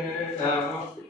estamos.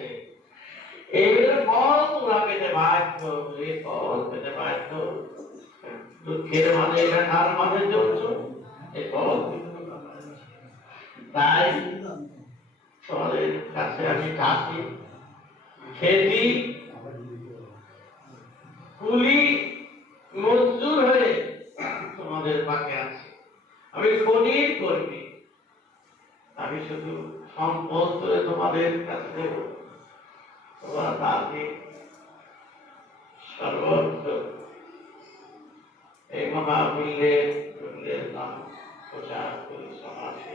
এর ফল তোমরা পেতে বাধ্য ফল পেতে বাধ্য। দুঃখের মাঝে ব্যথার মাঝে চলছো? এই ফল তাই তোমাদের কাছে আমি চাচ্ছি খেতি কুলি মজদুর হয়ে তোমাদের পাশে আছি। আমি খনির কর্মী আমি শুধু সম্পদ করে তোমাদের কাছে দেব। তোমরা সর্বত্র এই মহামূল্যের মূল্যের নাম প্রচার করি সমাজকে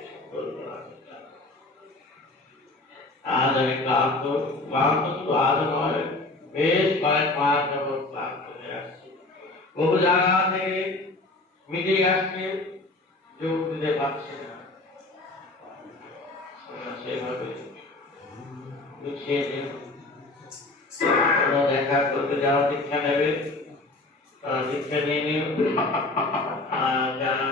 শুধু আজ নয়, বেশ কয়েক মাস যাবৎ ক্লান্ত হয়ে আসছি। যোগ দিতে পারছি না। সেভাবে গুছিয়ে দেখা করতে যাওয়ার দীক্ষা নেবে তারা দীক্ষা নিয়ে নিও আর যারা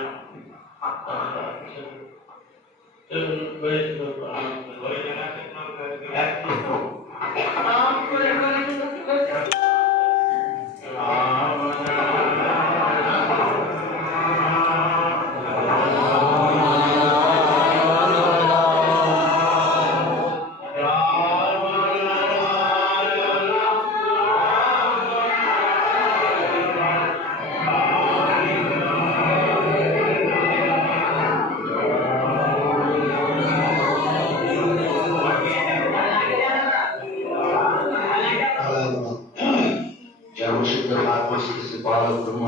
trabajado